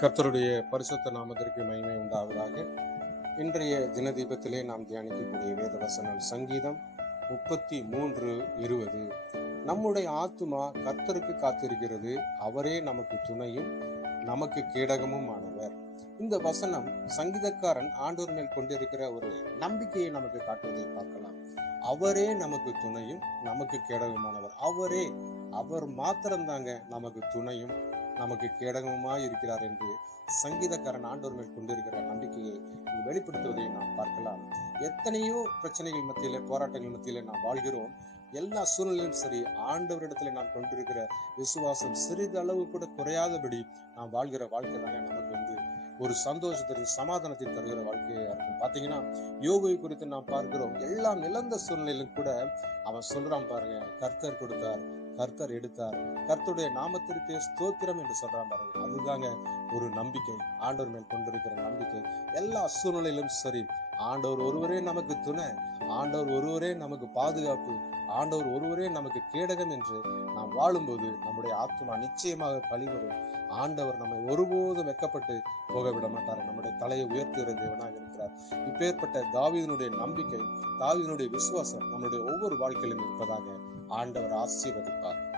கர்த்தருடைய பரிசுத்த நாமத்திற்கு மகிமை உண்டாவதாக. இன்றைய தினதீபத்திலே நாம் தியானிக்கக்கூடிய வேத வசனம் சங்கீதம் முப்பத்தி மூன்று இருபது. நம்முடைய ஆத்துமா கர்த்தருக்கு காத்திருக்கிறது. அவரே நமக்கு துணையும் நமக்கு கேடகமும் ஆனவர் இந்த வசனம் சங்கீதக்காரன் ஆண்டோர் மேல் கொண்டிருக்கிற ஒரு நம்பிக்கையை நமக்கு காட்டுவதை பார்க்கலாம். அவரே நமக்கு துணையும் நமக்கு கேடகமானவர். அவரே அவர் மாத்திரம்தாங்க நமக்கு துணையும் நமக்கு கேடகமாக இருக்கிறார் என்று சங்கீதக்காரன் ஆண்டோர் மேல் கொண்டிருக்கிற நம்பிக்கையை வெளிப்படுத்துவதை நாம் பார்க்கலாம். எத்தனையோ பிரச்சனைகள் மத்தியிலே போராட்டங்கள் மத்தியிலே நாம் வாழ்கிறோம். எல்லா சூழ்நிலையும் சரி ஆண்டவரிடத்துல நாம் கொண்டிருக்கிற விசுவாசம் சிறிதளவு கூட குறையாதபடி நாம் வாழ்கிற வாழ்க்கை தாங்க நமக்கு வந்து ஒரு சந்தோஷத்திற்கு சமாதானத்தை தருகிற வாழ்க்கையாக இருக்கும். பார்த்தீங்கன்னா யோகை குறித்து நாம் பார்க்கிறோம். எல்லாம் இழந்த சூழ்நிலையிலும் கூட அவன் சொல்றான் பாருங்க கர்த்தர் கொடுத்தார் கர்த்தர் எடுத்தார். கர்த்தருடைய நாமத்திற்கு ஸ்தோத்திரம் என்று சொல்றான் பாருங்க. அதுதாங்க ஒரு நம்பிக்கை. ஆண்டவர் மேல் கொண்டிருக்கிற நம்பிக்கை. எல்லா சூழ்நிலையிலும் சரி ஆண்டவர் ஒருவரே நமக்கு துணை. ஆண்டவர் ஒருவரே நமக்கு பாதுகாப்பு ஆண்டவர் ஒருவரே நமக்கு கேடகம் என்று நாம் வாழும்போது நம்முடைய ஆத்மா நிச்சயமாக கழிவரும் ஆண்டவர் நம்மை ஒருபோதும் வெக்கப்பட்டு போக விட மாட்டார். நம்முடைய தலையை உயர்த்துகிற தேவனாக இருக்கிறார். இப்பேற்பட்ட தாவீதனுடைய நம்பிக்கை தாவிதனுடைய விசுவாசம் நம்முடைய ஒவ்வொரு வாழ்க்கையிலும் இருப்பதாக ஆண்டவர் ஆசீர்வதிப்பார்.